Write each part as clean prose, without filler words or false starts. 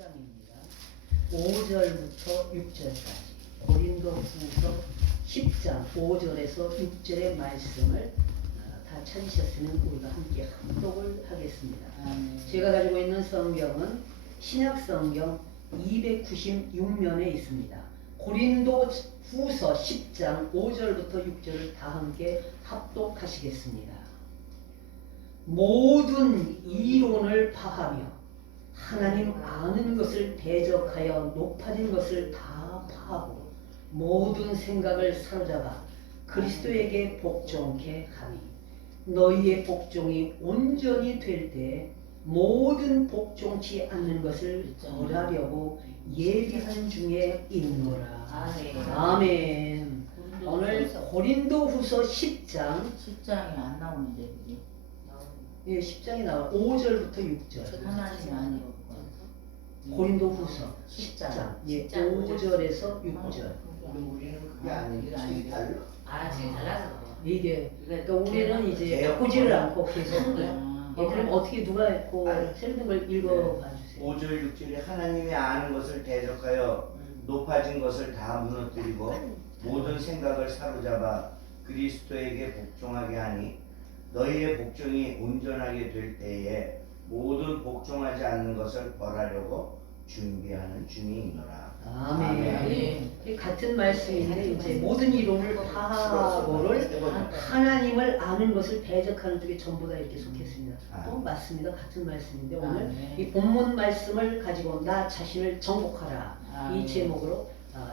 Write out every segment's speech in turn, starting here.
10장입니다. 5절부터 6절까지 고린도후서 10장 5절에서 6절의 말씀을 다 찾으셨으면 우리가 함께 합독을 하겠습니다. 제가 가지고 있는 성경은 신약성경 296면에 있습니다. 고린도후서 10장 5절부터 6절을 다 함께 합독하시겠습니다. 모든 이론을 파하며 하나님 아는 것을 대적하여 높아진 것을 다 파하고 모든 생각을 사로잡아 그리스도에게 복종케 하니 너희의 복종이 온전히 될 때 모든 복종치 않는 것을 벌하려고 예비한 중에 있노라. 아멘. 오늘 고린도후서 10장이 안 나오는데 그게. 예, 10장이 나와 5절부터 6절. 하나님이 아니고. 고린도후서 10장 예, 5절에서 6절. 우리는 그게 아니지 달라. 지금 달라서 이게 그러니까 우리는 이제 바꾸지를 않고 계속 그럼 어떻게 누가 했고 세는 걸 읽어봐 주세요. 5절 6절에 하나님이 아는 것을 대적하여 높아진 것을 다 무너뜨리고 모든 생각을 사로잡아 그리스도에게 복종하게 하니 너희의 복종이 온전하게 될 때에 모든 복종하지 않는 것을 벌하려고 준비하는 중이 있노라. 아멘. 같은 말씀인데 이제 모든 이론을 파하고를 하나님을 아는 것을 대적하는 쪽에 전부 다 이렇게 속했습니다. 맞습니다. 같은 말씀인데 오늘 이 본문 말씀을 가지고 나 자신을 정복하라 이 제목으로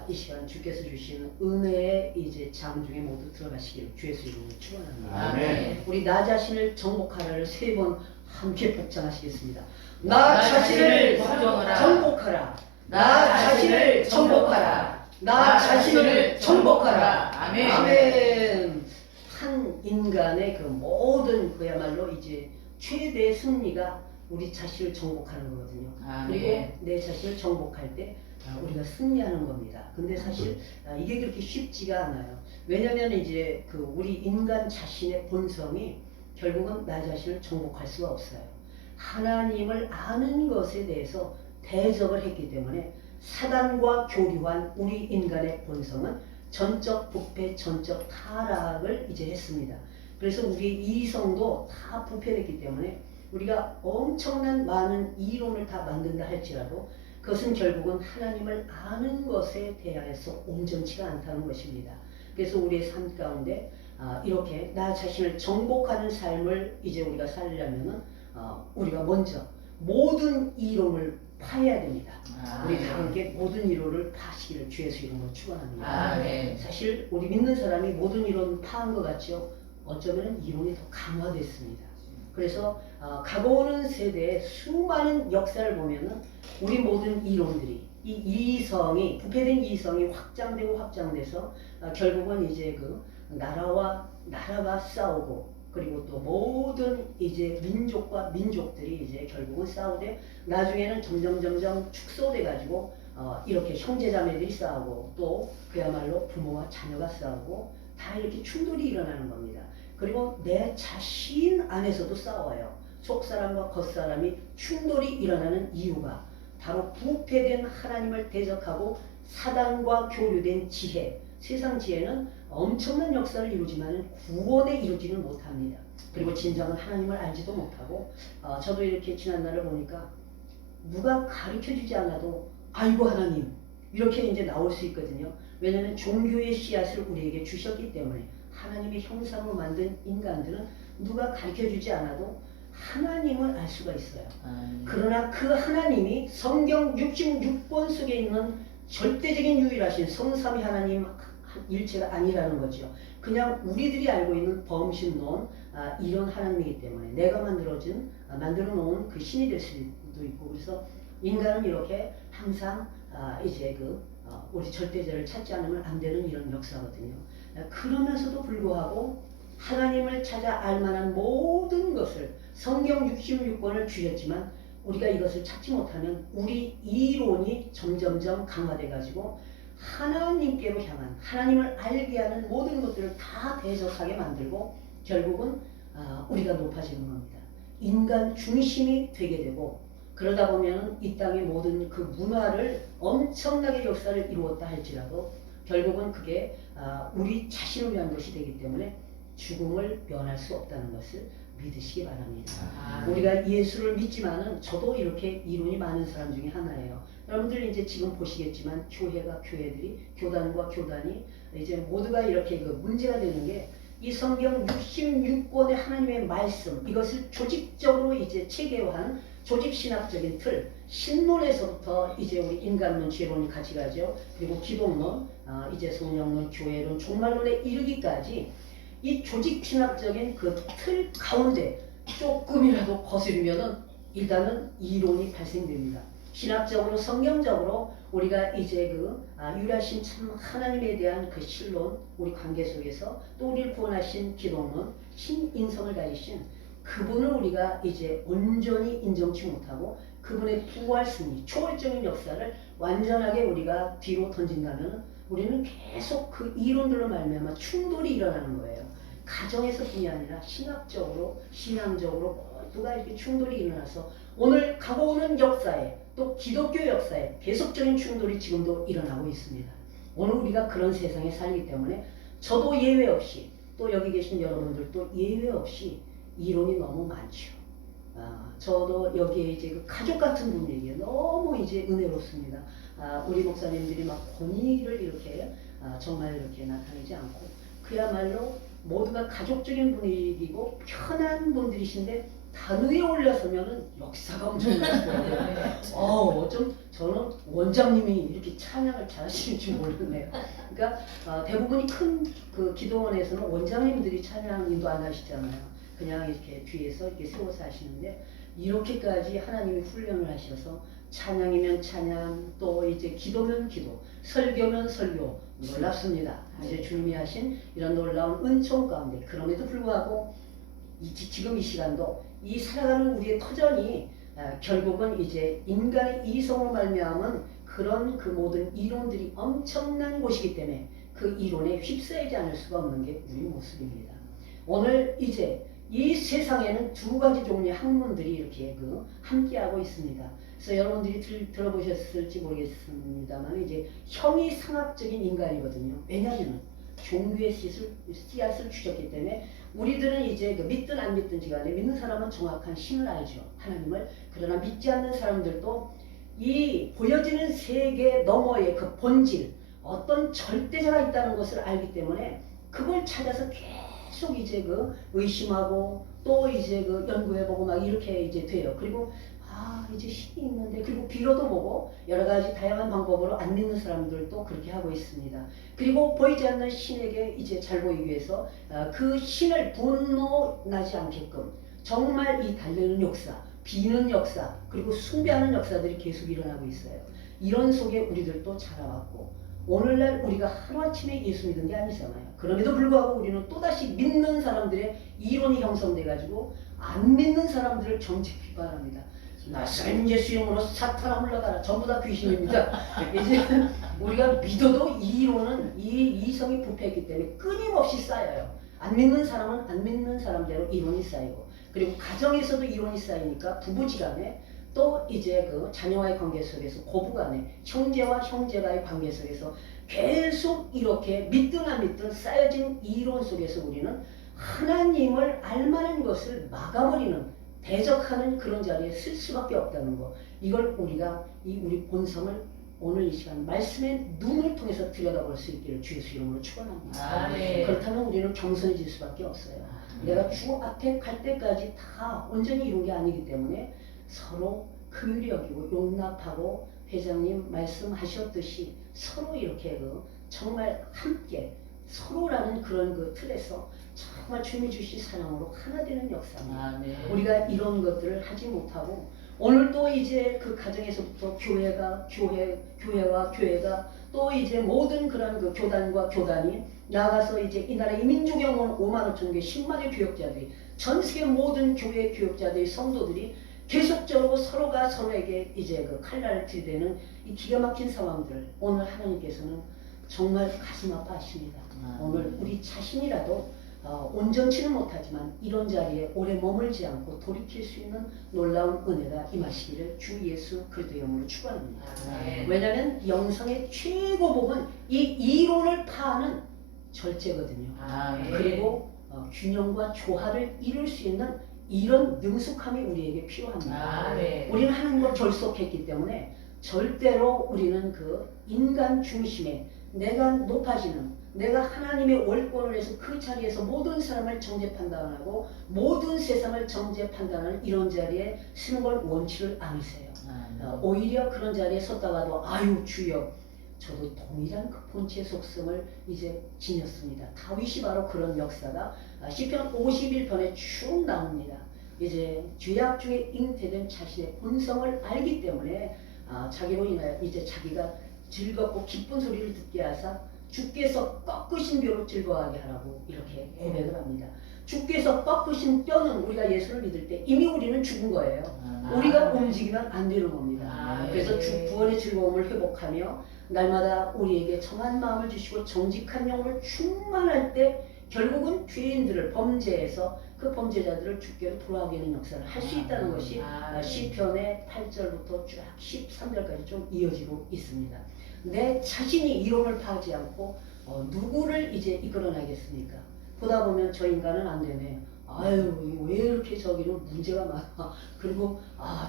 이 시간 주께서 주시는 은혜의 이제 장중에 모두 들어가시기를 주의 이름으로 축원합니다. 아멘. 우리 나 자신을 정복하라를 3번 함께 복창하시겠습니다. 나 자신을 정복하라. 나 자신을 정복하라. 나 자신을 정복하라. 아멘. 아멘. 한 인간의 그 모든 그야말로 이제 최대 승리가 우리 자신을 정복하는 거거든요. 그리고 내 자신을 정복할 때 우리가 승리하는 겁니다. 근데 사실 이게 그렇게 쉽지가 않아요. 왜냐하면 이제 그 우리 인간 자신의 본성이 결국은 나 자신을 정복할 수가 없어요. 하나님을 아는 것에 대해서 대적을 했기 때문에 사단과 교류한 우리 인간의 본성은 전적 부패, 전적 타락을 이제 했습니다. 그래서 우리 이성도 다 부패됐기 때문에 우리가 엄청난 많은 이론을 다 만든다 할지라도 그것은 결국은 하나님을 아는 것에 대하여서 온전치가 않다는 것입니다. 그래서 우리의 삶 가운데 이렇게 나 자신을 정복하는 삶을 이제 우리가 살려면은 우리가 먼저 모든 이론을 파야 됩니다. 우리 다 함께 모든 이론을 파시기를 주의 이름으로 축원합니다. 사실 우리 믿는 사람이 모든 이론을 파한 것 같죠. 어쩌면 이론이 더 강화됐습니다. 그래서 가고오는 세대의 수많은 역사를 보면은 우리 모든 이론들이 이 이성이 부패된 이성이 확장돼서 결국은 이제 그 나라가 싸우고 그리고 또 모든 이제 민족과 민족들이 이제 결국은 싸우되 나중에는 점점 축소돼 가지고 이렇게 형제자매들이 싸우고 또 그야말로 부모와 자녀가 싸우고 다 이렇게 충돌이 일어나는 겁니다. 그리고 내 자신 안에서도 싸워요. 속사람과 겉사람이 충돌이 일어나는 이유가 바로 부패된 하나님을 대적하고 사단과 교류된 지혜. 세상 지혜는 엄청난 역사를 이루지만 구원에 이루지는 못합니다. 그리고 진정한 하나님을 알지도 못하고 저도 이렇게 지난날을 보니까 누가 가르쳐주지 않아도 아이고 하나님 이렇게 이제 나올 수 있거든요. 왜냐하면 종교의 씨앗을 우리에게 주셨기 때문에 하나님의 형상으로 만든 인간들은 누가 가르쳐주지 않아도 하나님을 알 수가 있어요. 그러나 그 하나님이 성경 66권 속에 있는 절대적인 유일하신 성삼위 하나님 일체가 아니라는 거죠. 그냥 우리들이 알고 있는 범신론 이런 하나님이기 때문에 내가 만들어 놓은 그 신이 될 수도 있고 그래서 인간은 이렇게 항상 이제 우리 절대자를 찾지 않으면 안 되는 이런 역사거든요. 그러면서도 불구하고 하나님을 찾아 알만한 모든 것을 성경 66권을 주셨지만 우리가 이것을 찾지 못하면 우리 이론이 점점점 강화돼 가지고 하나님께로 향한 하나님을 알게 하는 모든 것들을 다 대적하게 만들고 결국은 우리가 높아지는 겁니다. 인간 중심이 되게 되고 그러다 보면 이 땅의 모든 그 문화를 엄청나게 역사를 이루었다 할지라도 결국은 그게 우리 자신을 위한 것이 되기 때문에 죽음을 면할 수 없다는 것을 믿으시기 바랍니다. 우리가 예수를 믿지만은 저도 이렇게 이론이 많은 사람 중에 하나예요. 여러분들 이제 지금 보시겠지만 교회들이 교단과 교단이 이제 모두가 이렇게 그 문제가 되는 게 이 성경 66권의 하나님의 말씀 이것을 조직적으로 이제 체계화한 조직신학적인 틀 신론에서부터 이제 우리 인간론, 죄론이 같이 가죠. 그리고 기독론, 이제 성령론, 교회론, 종말론에 이르기까지 이 조직신학적인 그 틀 가운데 조금이라도 거스르면은 일단은 이론이 발생됩니다. 신학적으로 성경적으로 우리가 이제 그 유일하신 참 하나님에 대한 그 신론 우리 관계 속에서 또 우리를 구원하신 기독론 신인성을 가지신 그분을 우리가 이제 온전히 인정치 못하고 그분의 부활 승리 초월적인 역사를 완전하게 우리가 뒤로 던진다면 우리는 계속 그 이론들로 말미암아 충돌이 일어나는 거예요. 가정에서뿐이 아니라 신학적으로 신앙적으로 모두가 이렇게 충돌이 일어나서 오늘 가고 오는 역사에 또 기독교 역사에 계속적인 충돌이 지금도 일어나고 있습니다. 오늘 우리가 그런 세상에 살기 때문에 저도 예외 없이 또 여기 계신 여러분들도 예외 없이 이론이 너무 많죠. 저도 여기에 이제 그 가족 같은 분위기에 너무 이제 은혜롭습니다. 우리 목사님들이 막 권위를 이렇게 정말 이렇게 나타내지 않고 그야말로 모두가 가족적인 분위기고 편한 분들이신데 단 위에 올라서면은 역사가 엄청나시더라고요. 좀 저는 원장님이 이렇게 찬양을 잘하시는 줄 몰랐네요. 그러니까 대부분이 큰 그 기도원에서는 원장님들이 찬양 인도 안 하시잖아요. 그냥 이렇게 뒤에서 이렇게 세워서 하시는데 이렇게까지 하나님이 훈련을 하셔서 찬양이면 찬양 또 이제 기도면 기도 설교면 설교 놀랍습니다. 이제 주님이 하신 이런 놀라운 은총 가운데 그럼에도 불구하고 지금 이 시간도 이 살아가는 우리의 터전이 결국은 이제 인간의 이성으로 말미암은 그런 그 모든 이론들이 엄청난 곳이기 때문에 그 이론에 휩싸이지 않을 수가 없는 게 우리 모습입니다. 오늘 이제 이 세상에는 두 가지 종류의 학문들이 이렇게 함께하고 있습니다. 그래서 여러분들이 들어보셨을지 모르겠습니다만 이제 형이상학적인 인간이거든요. 왜냐하면 종교의 씨앗을 주셨기 때문에 우리들은 이제 믿든 안 믿든지 간에 믿는 사람은 정확한 신을 알죠. 하나님을. 그러나 믿지 않는 사람들도 이 보여지는 세계 너머의 그 본질 어떤 절대자가 있다는 것을 알기 때문에 그걸 찾아서 계속 이제 의심하고 또 이제 연구해보고 막 이렇게 이제 돼요. 그리고 이제 신이 있는데 그리고 빌어도 보고 여러 가지 다양한 방법으로 안 믿는 사람들도 그렇게 하고 있습니다. 그리고 보이지 않는 신에게 이제 잘 보이기 위해서 그 신을 분노나지 않게끔 정말 이 달래는 역사, 비는 역사, 그리고 숭배하는 역사들이 계속 일어나고 있어요. 이런 속에 우리들도 자라왔고 오늘날 우리가 하루아침에 예수 믿은 게 아니잖아요. 그럼에도 불구하고 우리는 또다시 믿는 사람들의 이론이 형성돼가지고 안 믿는 사람들을 정직 비판합니다. 나사렛 예수 이름으로 사탄아 물러가라. 전부 다 귀신입니다. 이제 우리가 믿어도 이 이론은 이 이성이 부패했기 때문에 끊임없이 쌓여요. 안 믿는 사람은 안 믿는 사람대로 이론이 쌓이고 그리고 가정에서도 이론이 쌓이니까 부부지간에 또 이제 자녀와의 관계 속에서 고부간에 형제와 형제와의 관계 속에서 계속 이렇게 믿든 안 믿든 쌓여진 이론 속에서 우리는 하나님을 알만한 것을 막아버리는 대적하는 그런 자리에 쓸 수밖에 없다는 거. 이걸 우리가 우리 본성을 오늘 이 시간 말씀의 눈을 통해서 들여다볼 수 있기를 주 예수 이름으로 축원합니다. 그렇다면 우리는 겸손해질 수밖에 없어요. 내가 주 앞에 갈 때까지 다 온전히 이룬 게 아니기 때문에 서로 긍휼히 여기고 용납하고 회장님 말씀하셨듯이 서로 이렇게 정말 함께 서로라는 그런 틀에서 정말 주님이 주신 사랑으로 하나 되는 역사입니다. 우리가 이런 것들을 하지 못하고 오늘 또 이제 그 가정에서부터 교회와 교회가 또 이제 모든 그런 교단과 교단이 나아가서 이제 이 나라의 민족 영혼 5만 5천 개 10만의 교역자들이 전 세계 모든 교회 교역자들이 성도들이 계속적으로 서로가 서로에게 이제 칼날을 들이대는 이 기가 막힌 상황들 오늘 하나님께서는 정말 가슴 아파하십니다. 오늘 우리 자신이라도 온전치는 못하지만 이런 자리에 오래 머물지 않고 돌이킬 수 있는 놀라운 은혜가 임하시기를 주 예수 그리스도의 이름으로 축원합니다. 왜냐하면 영성의 최고 복은 이 이론을 파하는 절제거든요. 그리고 균형과 조화를 이룰 수 있는 이런 능숙함이 우리에게 필요합니다. 우리는 하나님과 결속했기 때문에 절대로 우리는 그 인간 중심의 내가 높아지는 내가 하나님의 월권을 해서 그 자리에서 모든 사람을 정죄 판단하고 모든 세상을 정죄 판단하는 이런 자리에 서는 걸 원치를 않으세요. 오히려 그런 자리에 섰다가도 아유 주여 저도 동일한 그 본체의 속성을 이제 지녔습니다. 다윗이 바로 그런 역사가 시편 51편에 쭉 나옵니다. 이제 죄악 중에 잉태된 자신의 본성을 알기 때문에 자기로 인하여 이제 자기가 즐겁고 기쁜 소리를 듣게 하사 주께서 꺾으신 뼈로 즐거워하게 하라고 이렇게 고백을 합니다. 주께서 꺾으신 뼈는 우리가 예수를 믿을 때 이미 우리는 죽은 거예요. 우리가 움직이면 안 되는 겁니다. 그래서 주 구원의 즐거움을 회복하며 날마다 우리에게 정한 마음을 주시고 정직한 영혼을 충만할 때 결국은 죄인들을 범죄해서 그 범죄자들을 주께로 돌아오게 하는 역사를 할 수 있다는 것이 시편의 8절부터 쭉 13절까지 좀 이어지고 있습니다. 내 자신이 이론을 파지 않고 누구를 이제 이끌어내겠습니까? 보다 보면 저 인간은 안 되네. 아유 왜 이렇게 저기는 문제가 많아. 그리고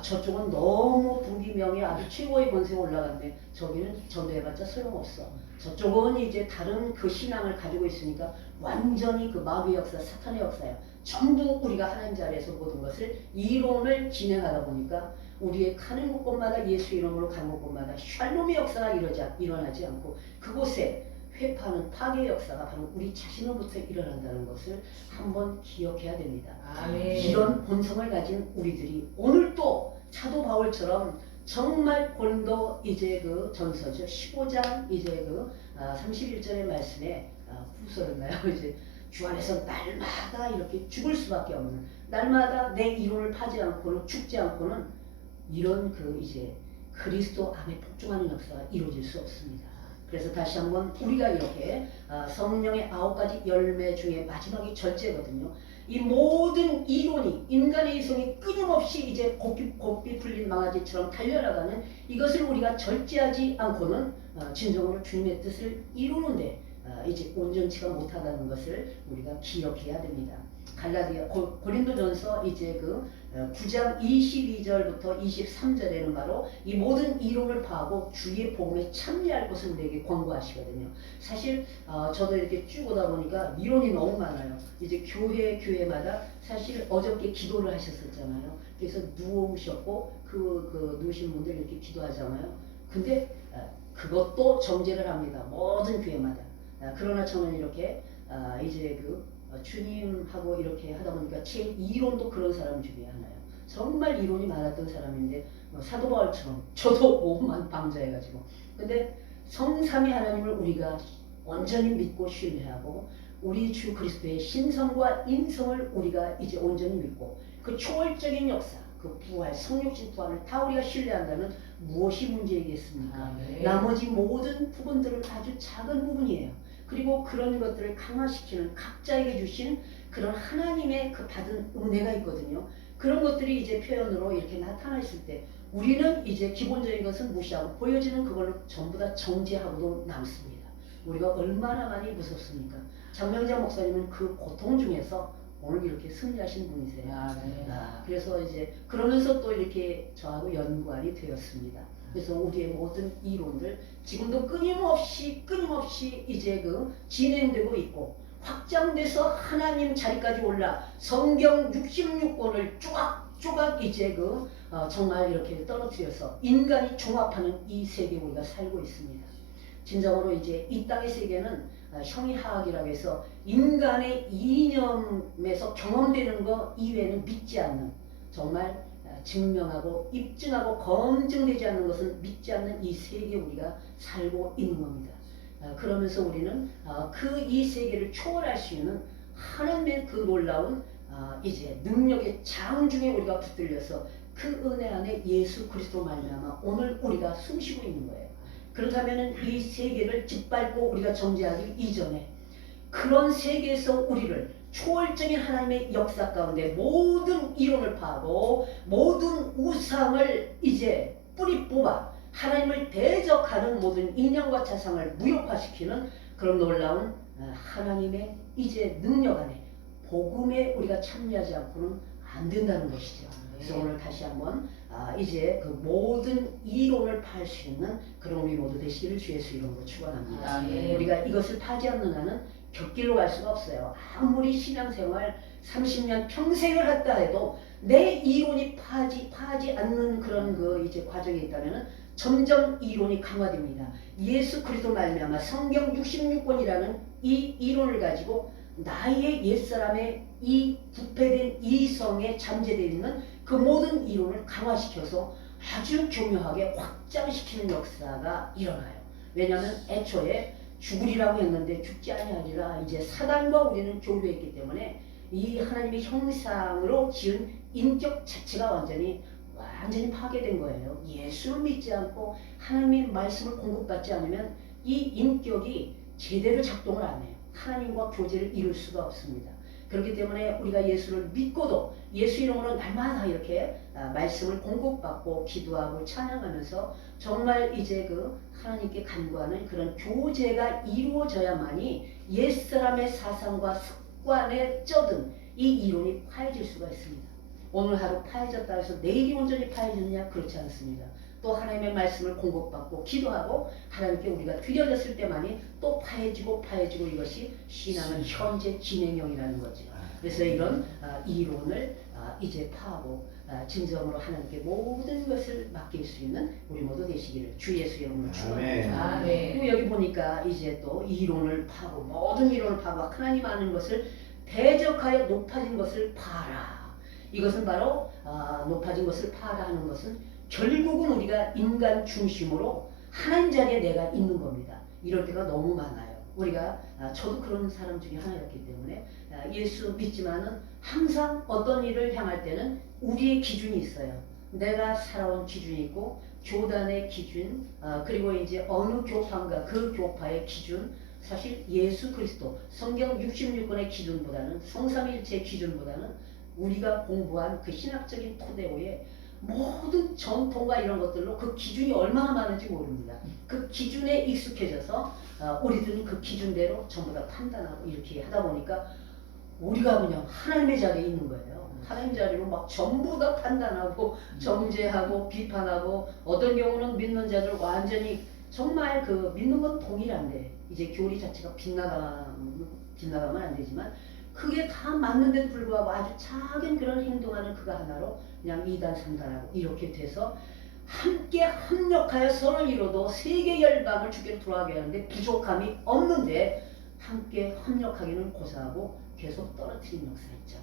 저쪽은 너무 부귀명예 아주 최고의 권세에 올라갔네. 저기는 전도해봤자 소용없어. 저쪽은 이제 다른 그 신앙을 가지고 있으니까 완전히 그 마귀의 역사, 사탄의 역사예요. 전부 우리가 하나님 자리에서 모든 것을 이론을 진행하다 보니까 우리의 가는 곳곳마다 예수 이름으로 가는 곳곳마다 샬롬의 역사가 일어나지 않고 그곳에 회파하는 파괴의 역사가 바로 우리 자신으로부터 일어난다는 것을 한번 기억해야 됩니다. 이런 본성을 가진 우리들이 오늘 또 사도 바울처럼 정말 고린도 이제 그 전서죠 15장 이제 그 31절의 말씀에 후설였나요? 이제 주 안에서 날마다 이렇게 죽을 수밖에 없는 날마다 내 이론을 파지 않고는 죽지 않고는 이런 그 이제 그리스도 안에 복종하는 역사가 이루어질 수 없습니다. 그래서 다시 한번 우리가 이렇게 성령의 9가지 열매 중에 마지막이 절제거든요. 이 모든 이론이 인간의 이성이 끊임없이 이제 곱비 풀린 망아지처럼 달려나가는 이것을 우리가 절제하지 않고는 진정으로 주님의 뜻을 이루는데 이제 온전치가 못하다는 것을 우리가 기억해야 됩니다. 고린도전서 이제 그 9장 22절부터 23절에는 바로 이 모든 이론을 파하고 주의 복음에 참여할 것을 우리에게 권고하시거든요. 사실 저도 이렇게 쭉 오다 보니까 이론이 너무 많아요. 이제 교회마다 사실 어저께 기도를 하셨었잖아요. 그래서 누우셨고 그 누우신 분들 이렇게 기도하잖아요. 근데 그것도 정죄를 합니다. 모든 교회마다. 그러나 저는 이렇게 이제 주님하고 이렇게 하다 보니까 제 이론도 그런 사람 중에 하나예요. 정말 이론이 많았던 사람인데 사도 바울처럼 저도 오만 방자해가지고 근데 성삼위 하나님을 우리가 온전히 믿고 신뢰하고 우리 주 그리스도의 신성과 인성을 우리가 이제 온전히 믿고 그 초월적인 역사 그 부활, 성육신 부활을 다 우리가 신뢰한다면 무엇이 문제이겠습니까? 나머지 모든 부분들은 아주 작은 부분이에요. 그리고 그런 것들을 강화시키는 각자에게 주신 그런 하나님의 그 받은 은혜가 있거든요. 그런 것들이 이제 표현으로 이렇게 나타나 있을 때 우리는 이제 기본적인 것은 무시하고 보여지는 그걸로 전부 다 정죄하고도 남습니다. 우리가 얼마나 많이 무섭습니까? 장명자 목사님은 그 고통 중에서 오늘 이렇게 승리하신 분이세요. 그래서 이제 그러면서 또 이렇게 저하고 연구안이 되었습니다. 그래서 우리의 모든 이론들 지금도 끊임없이 이제 진행되고 있고 확장돼서 하나님 자리까지 올라 성경 66권을 조각 이제 정말 이렇게 떨어뜨려서 인간이 종합하는 이 세계에 우리가 살고 있습니다. 진정으로 이제 이 땅의 세계는 형이하학이라고 해서 인간의 이념에서 경험되는 것 이외에는 믿지 않는 정말 증명하고 입증하고 검증되지 않는 것은 믿지 않는 이 세계에 우리가 살고 있는 겁니다. 그러면서 우리는 그 이 세계를 초월할 수 있는 하나님의 그 놀라운 이제 능력의 장 중에 우리가 붙들려서 그 은혜 안에 예수 그리스도 말미암아 오늘 우리가 숨쉬고 있는 거예요. 그렇다면 이 세계를 짓밟고 우리가 정죄하기 이전에 그런 세계에서 우리를 초월적인 하나님의 역사 가운데 모든 이론을 파고 모든 우상을 이제 뿌리 뽑아 하나님을 대적하는 모든 인형과 자상을 무력화시키는 그런 놀라운 하나님의 이제 능력 안에 복음에 우리가 참여하지 않고는 안 된다는 것이죠. 그래서 오늘 다시 한번 이제 그 모든 이론을 팔 수 있는 그런 우리 모두 되시기를 주 예수 이름으로 축원합니다. 우리가 이것을 파지 않는 한은 곁길로 갈 수가 없어요. 아무리 신앙생활 30년 평생을 했다 해도 내 이론이 파지 않는 그런 그 이제 과정이 있다면은 점점 이론이 강화됩니다. 예수 그리스도 말미암아 성경 66권이라는 이 이론을 가지고 나의 옛사람의 이 부패된 이성에 잠재되어 있는 그 모든 이론을 강화시켜서 아주 교묘하게 확장시키는 역사가 일어나요. 왜냐하면 애초에 죽으리라고 했는데 죽지 아니하리라 이제 사단과 우리는 교류했기 때문에 이 하나님의 형상으로 지은 인격 자체가 완전히 파괴된 거예요. 예수를 믿지 않고 하나님의 말씀을 공급받지 않으면 이 인격이 제대로 작동을 안 해요. 하나님과 교제를 이룰 수가 없습니다. 그렇기 때문에 우리가 예수를 믿고도 예수 이름으로 날마다 이렇게 말씀을 공급받고 기도하고 찬양하면서 정말 이제 그 하나님께 간구하는 그런 교제가 이루어져야만이 옛사람의 사상과 습관에 쩌든 이 이론이 파해질 수가 있습니다. 오늘 하루 파해졌다 해서 내일이 온전히 파해졌냐? 그렇지 않습니다. 또 하나님의 말씀을 공급받고 기도하고 하나님께 우리가 드려졌을 때만이 또 파해지고 이것이 신앙은 현재 진행형이라는 거죠. 그래서 이런 이론을 이제 파하고 진정으로 하나님께 모든 것을 맡길 수 있는 우리 모두 되시기를 주 예수 이름으로 축원합니다. 또 여기 보니까 이제 또 이론을 파고 모든 이론을 파고 하나님 아는 것을 대적하여 높아진 것을 파라. 이것은 바로 높아진 것을 파라 하는 것은 결국은 우리가 인간 중심으로 하나님 자리에 내가 있는 겁니다. 이럴 때가 너무 많아요. 우리가 저도 그런 사람 중에 하나였기 때문에 예수 믿지만은 항상 어떤 일을 향할 때는 우리의 기준이 있어요. 내가 살아온 기준이 있고 교단의 기준 그리고 이제 어느 교파인가 그 교파의 기준 사실 예수 그리스도 성경 66권의 기준보다는 성삼일체의 기준보다는 우리가 공부한 그 신학적인 토대오에 모든 전통과 이런 것들로 그 기준이 얼마나 많은지 모릅니다. 그 기준에 익숙해져서 우리들은 그 기준대로 전부 다 판단하고 이렇게 하다 보니까 우리가 그냥 하나님의 자리에 있는 거예요. 하나님 자리로 막 전부 다 판단하고 정죄하고 비판하고 어떤 경우는 믿는 자들 완전히 정말 그 믿는 건 동일한데 이제 교리 자체가 빗나가면 안 되지만 그게 다 맞는데도 불구하고 아주 작은 그런 행동하는 그거 하나로 그냥 2단 3단하고 이렇게 돼서 함께 협력하여 선을 이뤄도 세계 열방을 주께로 돌아가게 하는데 부족함이 없는데 함께 협력하기는 고사하고 계속 떨어뜨린 역사 있죠.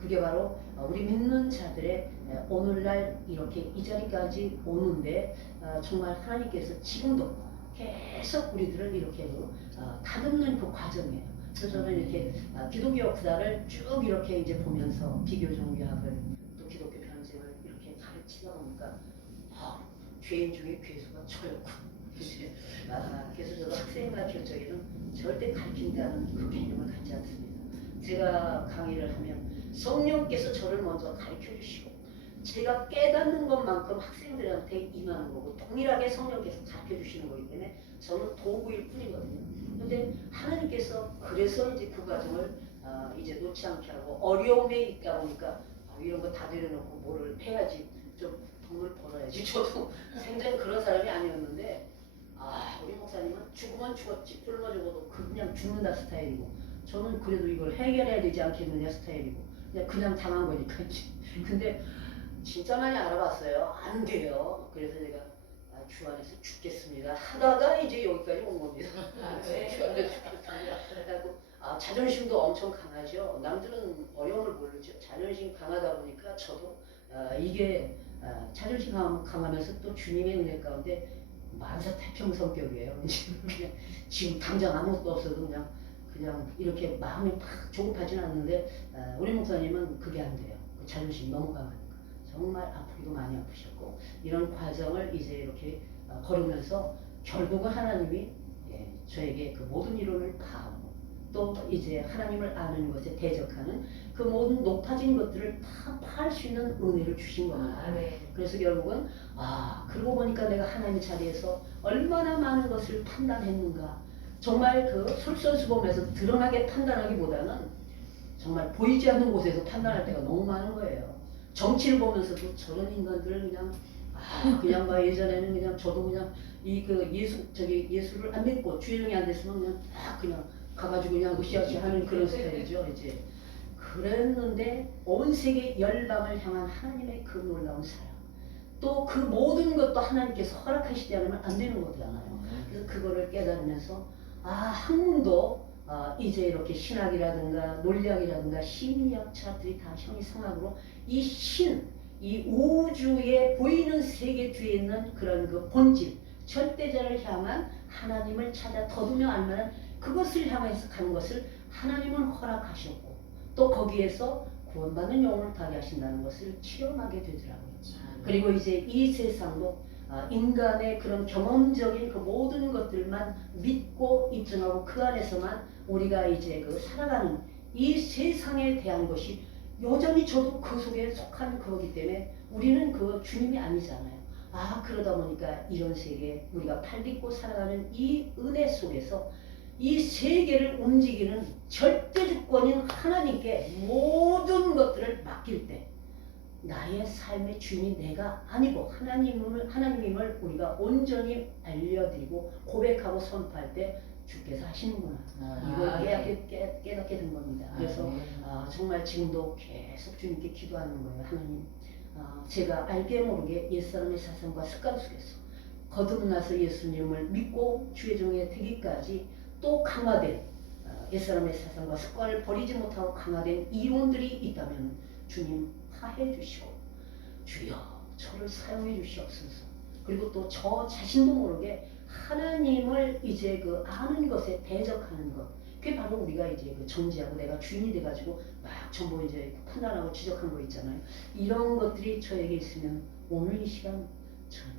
그게 바로 우리 믿는 자들의 오늘날 이렇게 이 자리까지 오는데 정말 하나님께서 지금도 계속 우리들을 이렇게 다듬는 그 과정이에요. 그래서 저는 이렇게 기독교 역사를 쭉 이렇게 이제 보면서 비교종교학을 또 기독교 변증을 이렇게 가르치다 보니까 죄인 중에 괴수가 저였고 그래서 저도 학생과 교적에는 절대 가르친다는 그 개념을 갖지 않습니다. 제가 강의를 하면 성령께서 저를 먼저 가르쳐 주시고 제가 깨닫는 것만큼 학생들한테 임하는 거고 동일하게 성령께서 가르쳐 주시는 거기 때문에 저는 도구일 뿐이거든요. 근데 하나님께서 그래서 이제 그 과정을 이제 놓지 않게 하고 어려움에 있다 보니까 이런 거 다 내려놓고 뭐를 해야지 좀 돈을 벌어야지. 저도 생전 그런 사람이 아니었는데 우리 목사님은 죽으면 죽었지 굶어 죽어도 그냥 죽는다 스타일이고 저는 그래도 이걸 해결해야 되지 않겠느냐 스타일이고 그냥 당한 거니까. 근데 진짜 많이 알아봤어요. 안 돼요. 그래서 제가 주 안에서 죽겠습니다 하다가 이제 여기까지 온 겁니다. 주 안에서 죽겠습니다. 그래갖고 자존심도 엄청 강하죠. 남들은 어려움을 모르죠. 자존심 강하다 보니까 저도 이게 자존심 강하면서 또 주님의 은혜 가운데 만사태평 성격이에요. 그냥 지금 당장 아무것도 없어도 그냥 이렇게 마음이 막 조급하지는 않는데 우리 목사님은 그게 안 돼요. 자존심 너무 강하니까 정말 아프기도 많이 아프셨고 이런 과정을 이제 이렇게 걸으면서 결국은 하나님이 저에게 그 모든 이론을 파하고 또 이제 하나님을 아는 것에 대적하는 그 모든 높아진 것들을 다 파할 수 있는 은혜를 주신 겁니다. 그래서 결국은 그러고 보니까 내가 하나님의 자리에서 얼마나 많은 것을 판단했는가. 정말 그 솔선수범해서 드러나게 판단하기보다는 정말 보이지 않는 곳에서 판단할 때가 너무 많은 거예요. 정치를 보면서도 저런 인간들을 그냥 막 예전에는 그냥 저도 그냥 예수를 안 믿고 주일이 안 됐으면 그냥 그냥 가가지고 그냥 으쌰으쌰 하는 그런 스타일이죠. 이제 그랬는데 온 세계 열방을 향한 하나님의 그 놀라운 사랑, 또 그 모든 것도 하나님께서 허락하시지 않으면 안 되는 거잖아요. 그래서 그거를 깨달으면서 학문도 이제 이렇게 신학이라든가 논리학이라든가 심리학자들이 다 형이상학으로 이 우주에 보이는 세계 뒤에 있는 그런 그 본질, 절대자를 향한 하나님을 찾아 더듬어 알만한 그것을 향해서 가는 것을 하나님은 허락하셨고, 또 거기에서 구원받는 영혼을 타게 하신다는 것을 체험하게 되더라고요. 그리고 이제 이 세상도 인간의 그런 경험적인 그 모든 것들만 믿고 입증하고 그 안에서만 우리가 이제 그 살아가는 이 세상에 대한 것이 여전히 저도 그 속에 속한 거기 때문에 우리는 그 주님이 아니잖아요. 그러다 보니까 이런 세계 우리가 팔 딛고 살아가는 이 은혜 속에서 이 세계를 움직이는 절대 주권인 하나님께 모든 것들을 맡길 때 나의 삶의 주인이 내가 아니고 하나님임을 우리가 온전히 알려드리고 고백하고 선포할 때 주께서 하시는구나. 이걸 깨닫게 된 겁니다. 그래서 정말 지금도 계속 주님께 기도하는 거예요. 하나님, 제가 알게 모르게 옛사람의 사상과 습관 속에서 거듭나서 예수님을 믿고 주의 종이 되기까지 또 강화된 옛사람의 사상과 습관을 버리지 못하고 강화된 이론들이 있다면 주님 파해 주시고, 주여 저를 사용해 주시옵소서. 그리고 또 저 자신도 모르게 하나님을 이제 그 아는 것에 대적하는 것, 그게 바로 우리가 이제 그 정죄하고 내가 주인이 돼가지고 막 전부 이제 판단하고 지적한 거 있잖아요. 이런 것들이 저에게 있으면 오늘 이 시간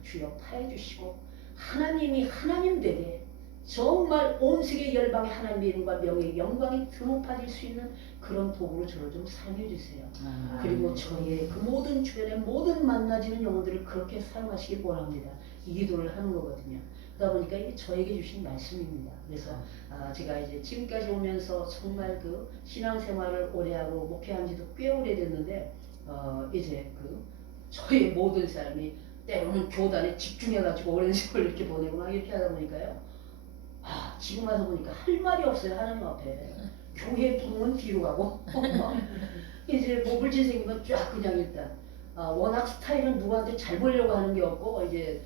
주여 파해 주시고, 하나님이 하나님 되게 정말 온 세계 열방의 하나님의 이름과 명예의 영광이 드높아질 수 있는 그런 도구로 저를 좀 사용해주세요. 그리고 저의 그 모든 주변의 모든 만나지는 영혼들을 그렇게 사용하시길 원합니다. 이 기도를 하는 거거든요. 그러다 보니까 이게 저에게 주신 말씀입니다. 그래서 제가 이제 지금까지 오면서 정말 그 신앙생활을 오래 하고 목회한 지도 꽤 오래됐는데 이제 그 저의 모든 사람이 때로는 교단에 집중해가지고 오랜 세월 이렇게 보내고 막 이렇게 하다 보니까요. 지금 와서 보니까 할 말이 없어요. 하나님 앞에. 교회 부흥은 뒤로 가고 이제 뭐 물질 생기면 쫙 그냥 일단 워낙 스타일은 누구한테 잘 보려고 하는 게 없고 이제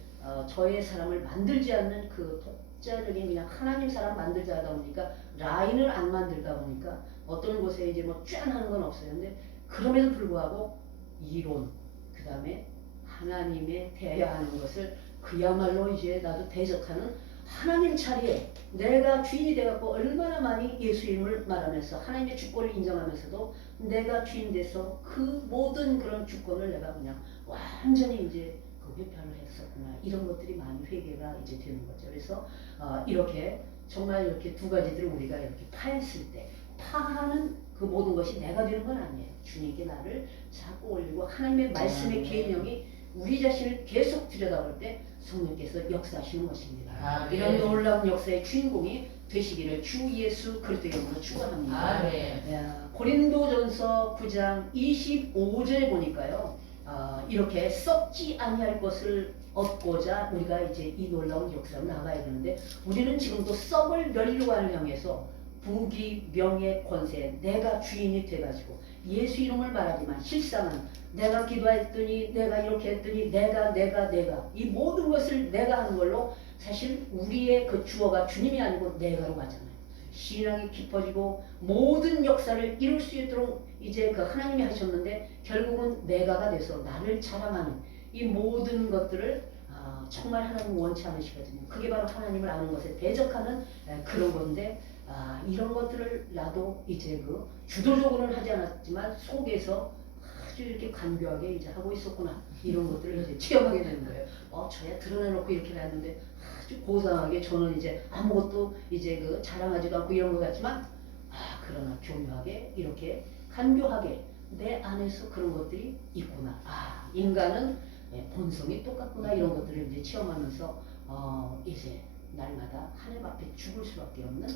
저의 사람을 만들지 않는 그 독자적인 그냥 하나님 사람 만들자 하다 보니까 라인을 안 만들다 보니까 어떤 곳에 이제 뭐 쫙 하는 건 없어요. 근데 그럼에도 불구하고 이론, 그 다음에 하나님에 대해야 하는 것을 그야말로 이제 나도 대적하는 하나님 자리에 내가 주인이 돼갖고 얼마나 많이 예수 이름을 말하면서 하나님의 주권을 인정하면서도 내가 주인 돼서 그 모든 그런 주권을 내가 그냥 완전히 이제 그 회피를 했었구나. 이런 것들이 많이 회개가 이제 되는 거죠. 그래서 이렇게 정말 이렇게 두 가지들을 우리가 이렇게 파했을 때 파하는 그 모든 것이 내가 되는 건 아니에요. 주님께 나를 자꾸 올리고 하나님의 말씀의 계명이 우리 자신을 계속 들여다볼 때 성령께서 역사하시는 것입니다. 이런 놀라운 역사의 주인공이 되시기를 주 예수 그리스도의 이름으로 축원합니다. 고린도전서 9장 25절에 보니까요. 이렇게 썩지 아니할 것을 얻고자 우리가 이제 이 놀라운 역사로 나가야 되는데 우리는 지금도 썩을 멸류관을 향해서 부귀, 명예, 권세, 내가 주인이 돼가지고 예수 이름을 말하지만 실상은 내가 기도했더니 내가 이렇게 했더니 내가 이 모든 것을 내가 하는 걸로 사실 우리의 그 주어가 주님이 아니고 내가로 가잖아요. 신앙이 깊어지고 모든 역사를 이룰 수 있도록 이제 그 하나님이 하셨는데 결국은 내가가 돼서 나를 자랑하는 이 모든 것들을 정말 하나님 원치 않으시거든요. 그게 바로 하나님을 아는 것에 대적하는 그런 건데 이런 것들을 나도 이제 그 주도적으로는 하지 않았지만 속에서 아주 이렇게 간교하게 이제 하고 있었구나. 이런 것들을 이제 체험하게 되는 거예요. 저야 드러내놓고 이렇게 했는데 아주 고상하게 저는 이제 아무것도 이제 그 자랑하지도 않고 이런 것 같지만 그러나 교묘하게 이렇게 간교하게 내 안에서 그런 것들이 있구나. 인간은 본성이 똑같구나. 이런 것들을 이제 체험하면서 이제 날마다 하나님 앞에 죽을 수밖에 없는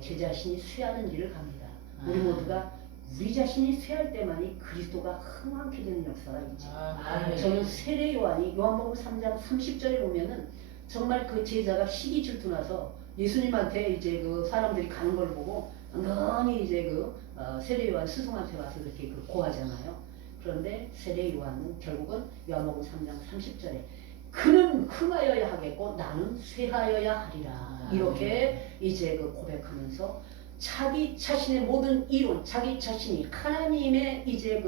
제 자신이 쇠하는 일을 갑니다. 우리 모두가 우리 자신이 쇠할 때만이 그리스도가 흥왕케 되는 역사가 있지. 저는 세례 요한이 요한복음 3장 30절에 보면은 정말 그 제자가 시기 질투나서 예수님한테 이제 그 사람들이 가는 걸 보고 은근히 이제 세례 요한 스승한테 와서 이렇게 고하잖아요. 그런데 세례 요한은 결국은 요한복음 3장 30절에 그는 흥하여야 하겠고 나는 쇠하여야 하리라. 이렇게 이제 고백하면서 자기 자신의 모든 이론, 자기 자신이 하나님의 이제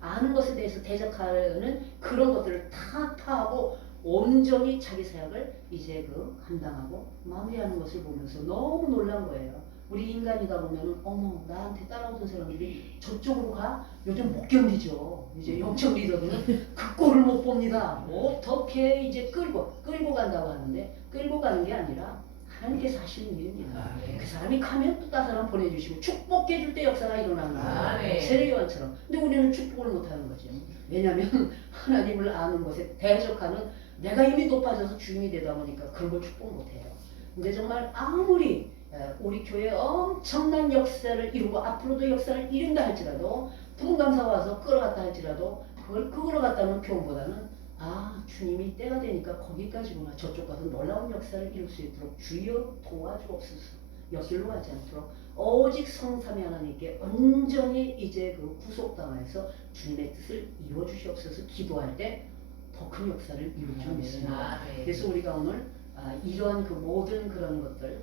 아는 것에 대해서 대적하는 그런 것들을 다 파하고 온전히 자기 사역을 이제 감당하고 마무리하는 것을 보면서 너무 놀란 거예요. 우리 인간이다 보면은 어머 나한테 따라오던 사람들이 저쪽으로 가? 요즘 못 견디죠. 이제 영적 리더들은 그 꼴을 못 봅니다. 어떻게 이제 끌고 간다고 하는데 끌고 가는 게 아니라 하나님께서 하시는 일입니다. 그 사람이 가면 또 다른 사람 보내주시고 축복해 줄 때 역사가 일어나는 거예요. 세례요한처럼. 근데 우리는 축복을 못하는 거죠. 왜냐하면 하나님을 아는 것에 대적하는 내가 이미 높아져서 주인이 되다 보니까 그런 걸 축복 못해요. 근데 정말 아무리 우리 교회에 엄청난 역사를 이루고 앞으로도 역사를 이룬다 할지라도 분감사 와서 끌어갔다 할지라도 그걸 끌어갔다는 표현보다는 주님이 때가 되니까 거기까지구나. 저쪽 가서 놀라운 역사를 이룰 수 있도록 주여 도와주옵소서. 옆길로 가지 않도록 오직 성삼위 하나님께 온전히 이제 구속당해서 주님의 뜻을 이루어 주시옵소서 기도할 때 더 큰 역사를 이룰 줄 믿습니다. 그래서 우리가 오늘 이러한 모든 그런 것들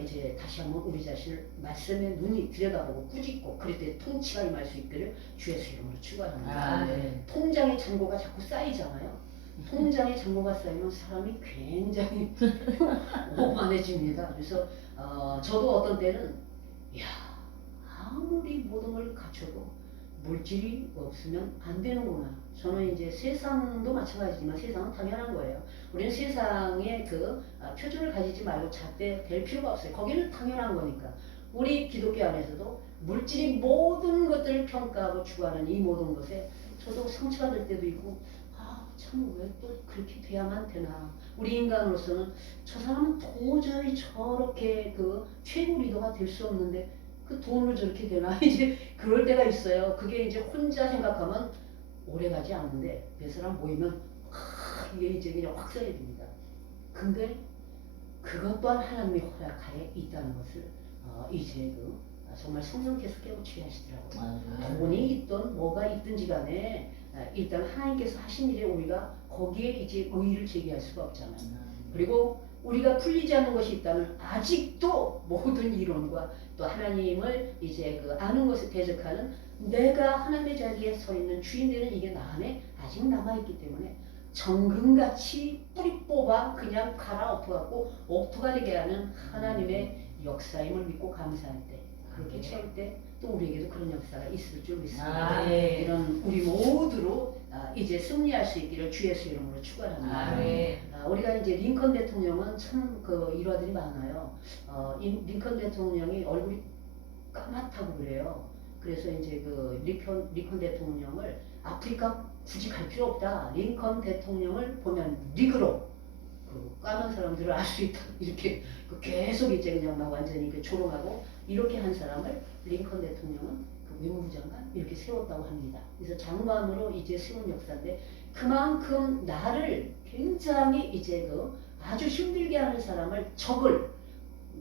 이제 다시 한번 우리 자신을 말씀에 눈이 들여다보고 꾸짖고 그럴 때 통치가 임할 수 있기를 주의 이름으로 축원합니다. 통장의 잔고가 자꾸 쌓이잖아요. 통장의 잔고가 쌓이면 사람이 굉장히 오만해집니다. 그래서 저도 어떤 때는 아무리 모든 걸 갖춰도 물질이 없으면 안 되는구나. 저는 이제 세상도 마찬가지지만 세상은 당연한 거예요. 우리는 세상에 표준을 가지지 말고 잣대 될 필요가 없어요. 거기는 당연한 거니까. 우리 기독교 안에서도 물질이 모든 것들을 평가하고 추구하는 이 모든 것에 저도 상처가 될 때도 있고 참 왜 또 그렇게 돼야만 되나. 우리 인간으로서는 저 사람은 도저히 저렇게 최고 리더가 될 수 없는데 그 돈으로 저렇게 되나 이제 그럴 때가 있어요. 그게 이제 혼자 생각하면 오래가지 않는데 몇 사람 모이면 이게 이제 그냥 확산이 됩니다. 근데 그것 또한 하나님의 허락하에 있다는 것을 이제 정말 성령께서 깨우치게 하시더라고요. 돈이 있든 뭐가 있든지 간에 일단 하나님께서 하신 일에 우리가 거기에 이제 의의를 제기할 수가 없잖아요. 그리고 우리가 풀리지 않는 것이 있다면 아직도 모든 이론과 또 하나님을 이제 아는 것에 대적하는 내가 하나님의 자리에 서 있는 주인 되는 이게 나 안에 아직 남아있기 때문에 정금같이 뿌리 뽑아 그냥 갈아엎어갖고 옥토가 되게 하는 하나님의 역사임을 믿고 감사할 때 그렇게 채울 때 또 우리에게도 그런 역사가 있을 줄 믿습니다. 이런 우리 모두로 이제 승리할 수 있기를 주의 수 이름으로 축원합니다. 우리가 이제 링컨 대통령은 참 일화들이 많아요. 링컨 대통령이 얼굴이 까맣다고 그래요. 그래서 이제 링컨 대통령을 아프리카 굳이 갈 필요 없다. 링컨 대통령을 보면 니그로 까만 사람들을 알 수 있다. 이렇게 계속 이제 그냥 막 완전히 조롱하고 이렇게 한 사람을 링컨 대통령은 외무부 장관 이렇게 세웠다고 합니다. 그래서 장관으로 이제 세운 역사인데 그만큼 나를 굉장히 이제 아주 힘들게 하는 사람을 적을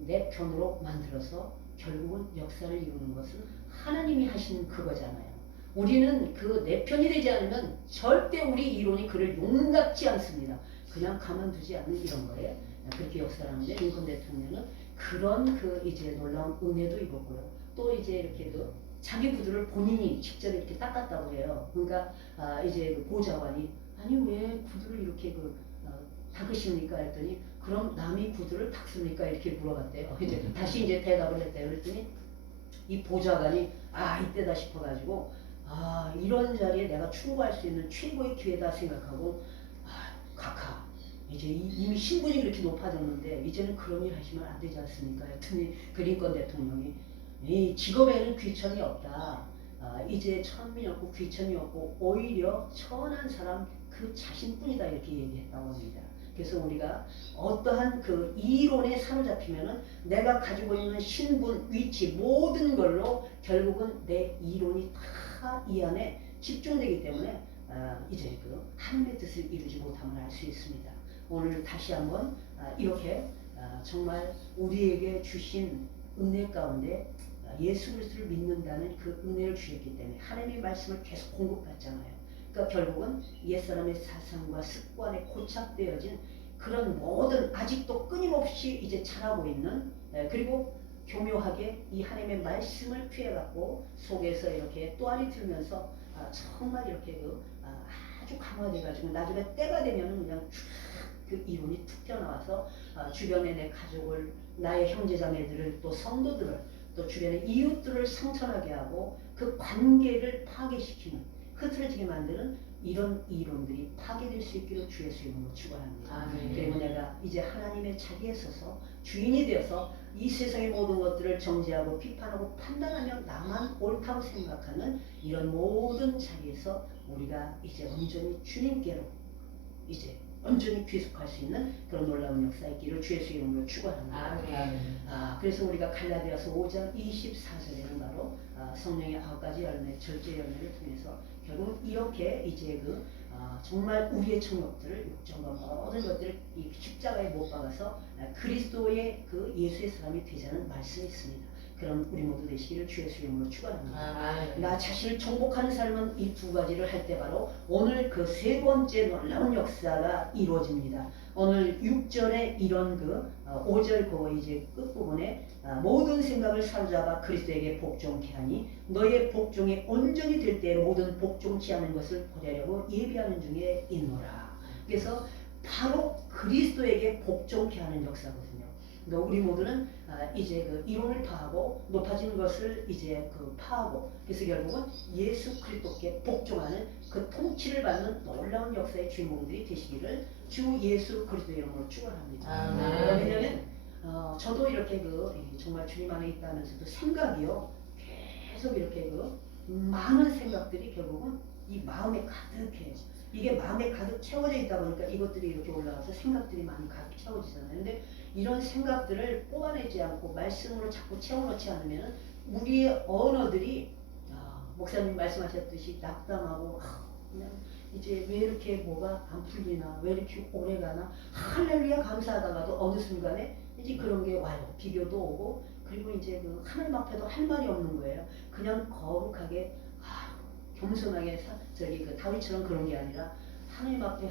내 편으로 만들어서 결국은 역사를 이루는 것은 하나님이 하시는 그거잖아요. 우리는 내 편이 되지 않으면 절대 우리 이론이 그를 용납지 않습니다. 그냥 가만두지 않는 이런 거에 그렇게 역사를 하는데 링컨 대통령은 그런 이제 놀라운 은혜도 입었고요. 또 이제 이렇게 자기 구두를 본인이 직접 이렇게 닦았다고 해요. 그러니까 이제 보좌관이 아니 왜 구두를 이렇게 닦으십니까 했더니 그럼 남이 구두를 닦습니까 이렇게 물어봤대요. 이제 다시 이제 대답을 했대요. 그랬더니 이 보좌관이 이때다 싶어가지고 이런 자리에 내가 충고할 수 있는 최고의 기회다 생각하고 각하 이제 이미 신분이 그렇게 높아졌는데 이제는 그런 일 하시면 안 되지 않습니까? 했더니 링컨 대통령이 이 직업에는 귀천이 없다. 이제 천민이 없고 귀천이 없고 오히려 천한 사람 그 자신뿐이다 이렇게 얘기했다고 합니다. 그래서 우리가 어떠한 그 이론에 사로잡히면은 내가 가지고 있는 신분, 위치 모든 걸로 결국은 내 이론이 다 이 안에 집중되기 때문에 이제 그 하나님의 뜻을 이루지 못함을 알 수 있습니다. 오늘 다시 한번 이렇게 정말 우리에게 주신 은혜 가운데 예수 그리스도를 믿는다는 그 은혜를 주셨기 때문에 하나님의 말씀을 계속 공급받잖아요. 그러니까 결국은 옛사람의 사상과 습관에 고착되어진 그런 모든 아직도 끊임없이 이제 자라고 있는 그리고 교묘하게 이 하나님의 말씀을 피해갖고 속에서 이렇게 또아리 들면서 정말 이렇게 아주 강화돼가지고 나중에 때가 되면 그냥 그 이론이 툭 튀어나와서 주변의 내 가족을 나의 형제자매들을 또 성도들을 또 주변의 이웃들을 상처나게 하고 그 관계를 파괴시키는 흐트러지게 만드는 이런 이론들이 파괴될 수 있기를 주 예수 이름으로 축원합니다. 그리고 내가 이제 하나님의 자리에 서서 주인이 되어서 이 세상의 모든 것들을 정죄하고 비판하고 판단하며 나만 옳다고 생각하는 이런 모든 자리에서 우리가 이제 온전히 주님께로 이제 온전히 귀속할 수 있는 그런 놀라운 역사 있기를 주 예수 이름으로 축원합니다. 그래서 우리가 갈라디아서 5장 24절에는 바로 성령의 9가지 열매, 절제 열매를 통해서 결국 이렇게 이제 정말 우리의 청력들을 육정과 모든 것들을 이 십자가에 못 박아서 그리스도의 그 예수의 사람이 되자는 말씀이 있습니다. 그럼 우리 모두 되시기를 주 예수 이름으로 축원합니다. 나 자신을 정복하는 삶은 이 두 가지를 할 때 바로 오늘 그 세 번째 놀라운 역사가 이루어집니다. 오늘 6절에 이런 5절 이제 끝부분에 모든 생각을 사로잡아 그리스도에게 복종케 하니 너의 복종이 온전히 될 때 모든 복종치 않은 것을 버리려고 예비하는 중에 있노라. 그래서 바로 그리스도에게 복종케 하는 역사거든요. 그러니까 우리 모두는 이제 그 이론을 파하고 높아진 것을 이제 파하고 그래서 결국은 예수 그리스도께 복종하는 그 통치를 받는 놀라운 역사의 주인공들이 되시기를 주 예수 그리스도의 이름으로 축원합니다. 왜냐하면 저도 이렇게 정말 주님 안에 있다면서도 생각이요 계속 이렇게 많은 생각들이 결국은 이 마음에 가득해요. 이게 마음에 가득 채워져 있다 보니까 이것들이 이렇게 올라와서 생각들이 많이 가득 채워지잖아요. 근데 이런 생각들을 뽑아내지 않고 말씀으로 자꾸 채워넣지 않으면 우리의 언어들이 목사님 말씀하셨듯이 낙담하고 그냥 이제 왜 이렇게 뭐가 안 풀리나 왜 이렇게 오래 가나 할렐루야 감사하다가도 어느 순간에 이제 그런 게 와요. 비교도 오고 그리고 이제 하나님 앞에도 할 말이 없는 거예요. 그냥 거룩하게 겸손하게 다윗처럼 그런 게 아니라 하나님 앞에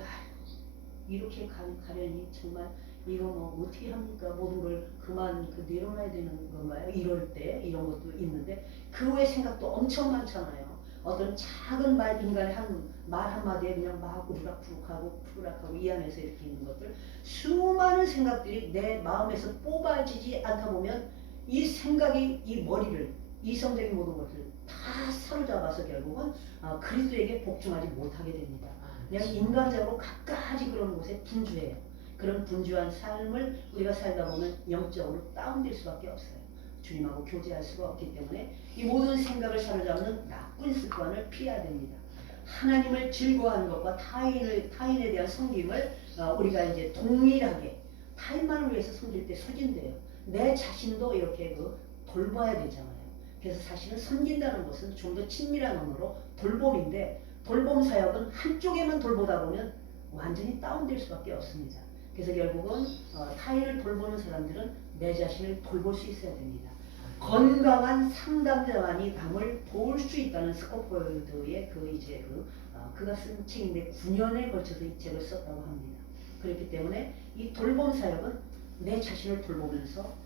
이렇게 가려니 정말 이거 뭐 어떻게 합니까? 모든 걸 그만 내려놔야 되는 건가요? 이럴 때 이런 것도 있는데 그 외의 생각도 엄청 많잖아요. 어떤 작은 인간의 말 한마디에 그냥 막 우르락푸락하고 이 안에서 이렇게 있는 것들 수많은 생각들이 내 마음에서 뽑아지지 않다 보면 이 생각이 이 머리를 이성적인 모든 것을 다 사로잡아서 결국은 그리스도에게 복종하지 못하게 됩니다. 그냥 인간적으로 갖가지 그런 곳에 분주해요. 그런 분주한 삶을 우리가 살다 보면 영적으로 다운될 수밖에 없어요. 주님하고 교제할 수가 없기 때문에 이 모든 생각을 사로잡는 나쁜 습관을 피해야 됩니다. 하나님을 즐거워하는 것과 타인에 대한 섬김을 우리가 이제 동일하게 타인만을 위해서 섬길 때 소진돼요. 내 자신도 이렇게 돌봐야 되잖아요. 그래서 사실은 섬긴다는 것은 좀 더 친밀한 언어로 돌봄인데 돌봄 사역은 한쪽에만 돌보다 보면 완전히 다운될 수밖에 없습니다. 그래서 결국은 타인을 돌보는 사람들은 내 자신을 돌볼 수 있어야 됩니다. 건강한 상담자만이 남을 도울 수 있다는 스코폴드의 그가 쓴 책인데 9년에 걸쳐서 이 책을 썼다고 합니다. 그렇기 때문에 이 돌봄 사역은 내 자신을 돌보면서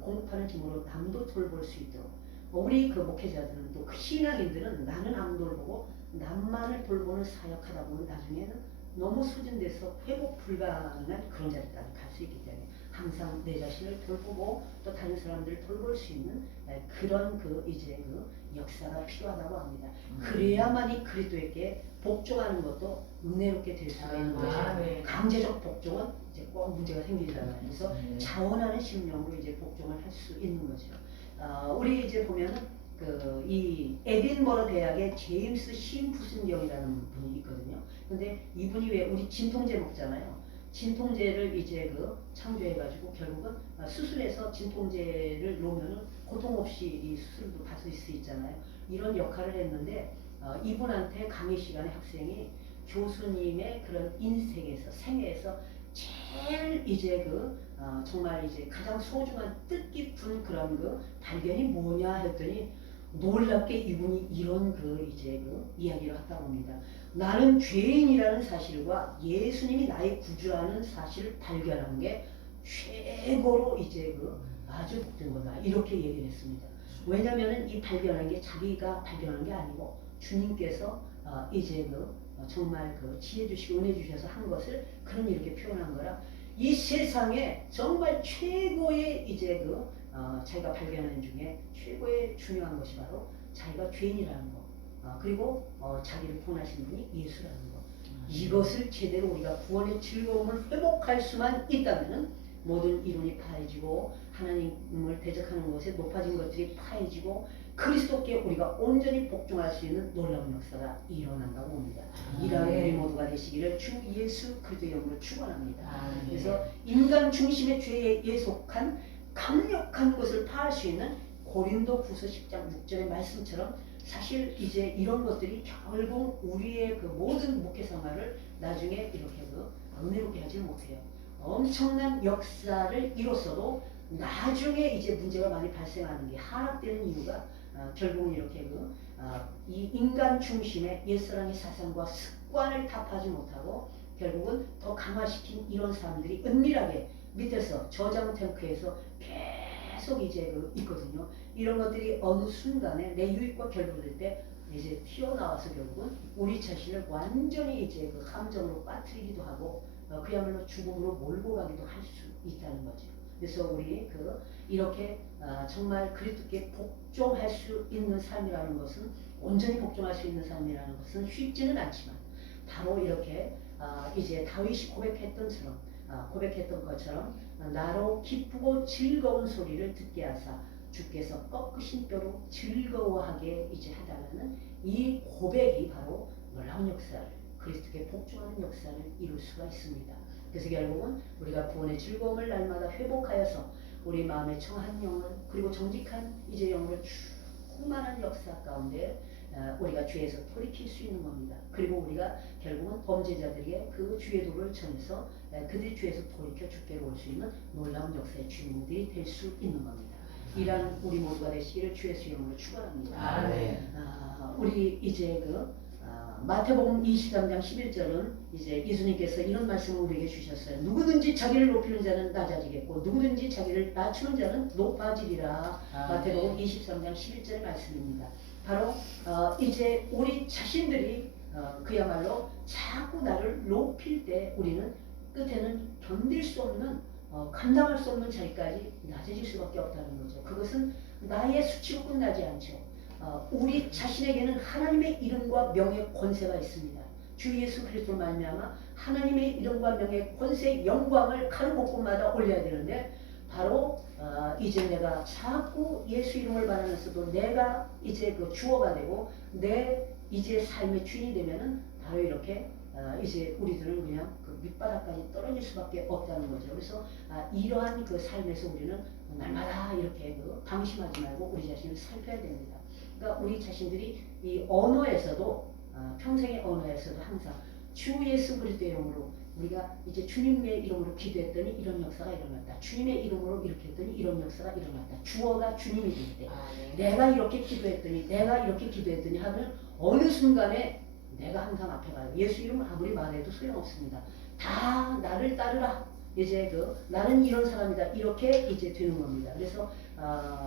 공급하는 힘으로 남도 돌볼 수 있도록 우리 목회자들은 또 신앙인들은 나는 안 돌보고 남만을 돌보는 사역하다 보면 나중에는 너무 소진돼서 회복 불가능한 그런 자리까지 갈 수 있기 때문에 항상 내 자신을 돌보고 또 다른 사람들을 돌볼 수 있는 그런 역사가 필요하다고 합니다. 그래야만이 그리스도에게 복종하는 것도 은혜롭게 될 수가 있는 것이에요. 강제적 복종은 이제 꼭 문제가 생기잖아요. 그래서 자원하는 심령으로 이제 복종을 할 수 있는 거죠. 우리 이제 보면은 이 에딘버러 대학의 제임스 심프슨경이라는 분이 있거든요. 근데 이분이 왜 우리 진통제 먹잖아요. 진통제를 이제 창조해가지고 결국은 수술해서 진통제를 놓으면은 고통 없이 이 수술도 받을 수 있잖아요. 이런 역할을 했는데 이분한테 강의 시간에 학생이 교수님의 그런 인생에서 생애에서 제일 이제 정말 이제 가장 소중한 뜻깊은 그런 발견이 뭐냐 했더니 놀랍게 이분이 이런 이제 이야기를 했다고 합니다. 나는 죄인이라는 사실과 예수님이 나의 구주라는 사실을 발견한 게 최고로 이제 아주 복된 거다 이렇게 얘기를 했습니다. 왜냐하면은 이 발견한 게 자기가 발견한 게 아니고 주님께서 이제 정말 지혜 주시고 은혜 주셔서 한 것을 그런 이렇게 표현한 거라 이 세상에 정말 최고의 이제 자기가 발견한 중에 최고의 중요한 것이 바로 자기가 죄인이라는 거 그리고 자기를 구원하신 분이 예수라는 거 이것을 제대로 우리가 구원의 즐거움을 회복할 수만 있다면은 모든 이론이 파해지고 하나님을 대적하는 것에 높아진 것들이 파해지고 그리스도께 우리가 온전히 복종할 수 있는 놀라운 역사가 일어난다고 봅니다. 이러한 우리 모두가 되시기를 주 예수 그리스도의 이름으로 축원합니다. 그래서 인간 중심의 죄에 예속한 강력한 것을 파할 수 있는 고린도후서 10장 6절의 말씀처럼 사실 이제 이런 것들이 결국 우리의 모든 목회 생활을 나중에 이렇게 은혜롭게 하지 못해요. 엄청난 역사를 이뤘어도 나중에 이제 문제가 많이 발생하는 게 하락되는 이유가 결국은 이렇게 이 인간 중심의 옛사람의 사상과 습관을 타파하지 못하고 결국은 더 강화시킨 이런 사람들이 은밀하게 밑에서 저장 탱크에서 계속 이제 있거든요. 이런 것들이 어느 순간에 내 유익과 결부될 때 이제 튀어나와서 결국은 우리 자신을 완전히 이제 함정으로 빠뜨리기도 하고 그야말로 죽음으로 몰고 가기도 할 수 있다는 거죠. 그래서 우리 이렇게 정말 그리스도께 복종할 수 있는 삶이라는 것은 온전히 복종할 수 있는 삶이라는 것은 쉽지는 않지만 바로 이렇게 이제 다윗이 고백했던 것처럼 나로 기쁘고 즐거운 소리를 듣게 하사 주께서 꺾으신 뼈로 즐거워하게 이제 하다가는 이 고백이 바로 놀라운 역사를 그리스도께 복종하는 역사를 이룰 수가 있습니다. 그래서 결국은 우리가 구원의 즐거움을 날마다 회복하여서 우리 마음의 청한 영을 그리고 정직한 이제 영으로 충만한 역사 가운데 우리가 죄에서 돌이킬 수 있는 겁니다. 그리고 우리가 결국은 범죄자들에게 그 주의 도를 전해서 그들이 죄에서 돌이켜 주께로 올 수 있는 놀라운 역사의 주인들이 될 수 있는 겁니다. 이러한 우리 모두가 되시기를 주의 이름으로 축원합니다. 우리 이제 마태복음 23장 11절은 이제 예수님께서 이런 말씀을 우리에게 주셨어요. 누구든지 자기를 높이는 자는 낮아지겠고 누구든지 자기를 낮추는 자는 높아지리라. 마태복음 23장 11절의 말씀입니다. 바로 이제 우리 자신들이 그야말로 자꾸 나를 높일 때 우리는 끝에는 견딜 수 없는 감당할 수 없는 자리까지 낮아질 수밖에 없다는 거죠. 그것은 나의 수치로 끝나지 않죠. 우리 자신에게는 하나님의 이름과 명예 권세가 있습니다. 주 예수 그리스도로 말미암아 하나님의 이름과 명예 권세 영광을 가는 곳곳마다 올려야 되는데 바로 이제 내가 자꾸 예수 이름을 말하면서도 내가 이제 주어가 되고 내 이제 삶의 주인이 되면은 바로 이렇게 이제 우리들은 그냥 밑바닥까지 떨어질 수밖에 없다는 거죠. 그래서 이러한 삶에서 우리는 날마다 이렇게 방심하지 말고 우리 자신을 살펴야 됩니다. 그러니까 우리 자신들이 이 언어에서도 평생의 언어에서도 항상 주 예수 그리스도의 이름으로 우리가 이제 주님의 이름으로 기도했더니 이런 역사가 일어났다. 주님의 이름으로 이렇게 했더니 이런 역사가 일어났다. 주어가 주님이 될 때 내가 이렇게 기도했더니 내가 이렇게 기도했더니 하면 어느 순간에 내가 항상 앞에 가요. 예수 이름을 아무리 말해도 소용없습니다. 다 나를 따르라. 이제 나는 이런 사람이다. 이렇게 이제 되는 겁니다. 그래서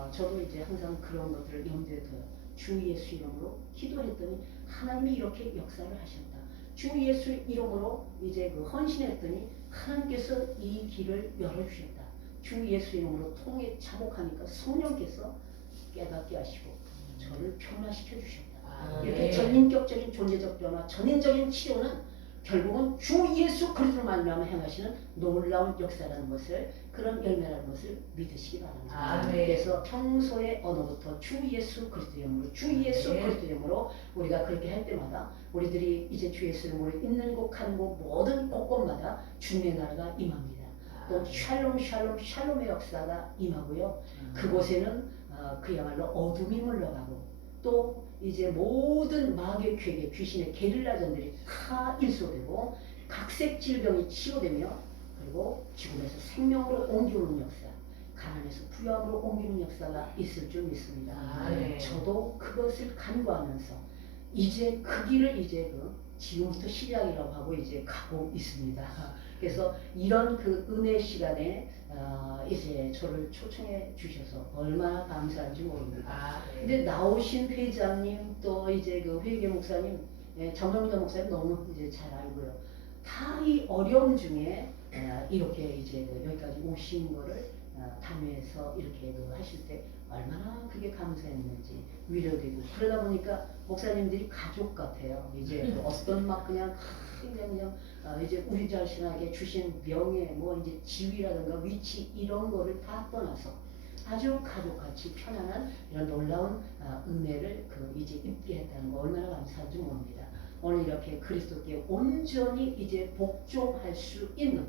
저도 이제 항상 그런 것들을 염두에 둬요. 주 예수 이름으로 기도했더니 하나님이 이렇게 역사를 하셨다. 주 예수 이름으로 이제 헌신했더니 하나님께서 이 길을 열어주셨다. 주 예수 이름으로 통해 차복하니까 성령께서 깨닫게 하시고 저를 변화시켜 주셨다. 이렇게 전인격적인 존재적 변화, 전인적인 치료는 결국은 주 예수 그리스도로 말미암아 행하시는 놀라운 역사라는 것을 그런 열매라는 것을 믿으시기 바랍니다. 아멘. 그래서 평소에 언어부터 주 예수 그리스도 이름으로 주 예수 그리스도 이름으로 우리가 그렇게 할 때마다 우리들이 이제 주 예수 이름으로 있는 곳 가는 곳 모든 곳곳마다 주님의 나라가 임합니다. 또 샬롬 샬롬 샬롬의 역사가 임하고요. 그곳에는 그야말로 어둠이 물러가고 또 이제 모든 마귀의 괴계 귀신의 게릴라전들이 다 일소되고 각색 질병이 치료되며 그리고 죽음에서 생명으로 옮기는 역사, 가난에서 부유함으로 옮기는 역사가 있을 줄 믿습니다. 저도 그것을 간구하면서 이제 그 길을 이제 지금부터 시작이라고 하고 이제 가고 있습니다. 그래서 이런 그 은혜 시간에 이제 저를 초청해 주셔서 얼마나 감사한지 모릅니다. 근데 나오신 회장님 또 이제 그 회계 목사님, 정명자 목사님 너무 이제 잘 알고요. 다 이 어려움 중에 이렇게 이제 여기까지 오신 거를 담에서 이렇게 하실 때 얼마나 그게 감사했는지 위로되고 그러다 보니까 목사님들이 가족 같아요. 이제 어떤 막 그냥 이제 우리 자신에게 주신 명예 뭐 이제 지위라든가 위치 이런 거를 다 떠나서 아주 가족같이 편안한 이런 놀라운 은혜를 이제 입게 했다는 거 얼마나 감사한지 모릅니다. 오늘 이렇게 그리스도께 온전히 이제 복종할 수 있는